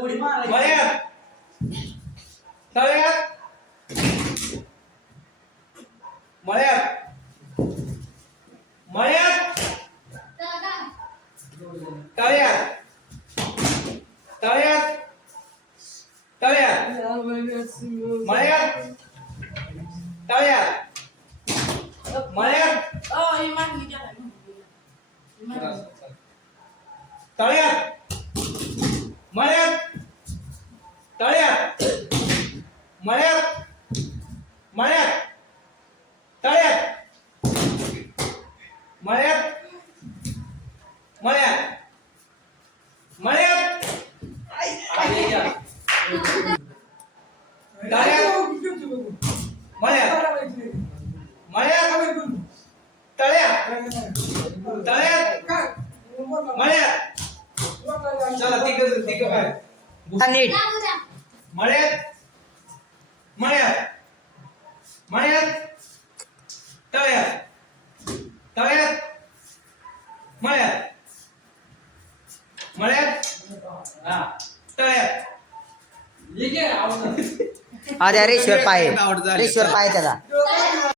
gue di mana? Mana ya? Kalian lihat? Mau lihat? Mau lihat? Kalian lihat? Kalian lihat? मळ्यात. मळ्यात. तळ्यात. मळ्यात. मळ्यात. मळ्यात. मळ्यात. मळ्यात. तळ्यात. तळ्यात. मळ्यात. चला तिकडे तिकडे. काय हा, नीट. मळ्यात मळ्यात मळ्यात तळ्यात तळ्यात मळ्यात मळ्यात? हा. तळ्यात. हा द्या रेश्वर पाय. रेश्वर पाय त्याला.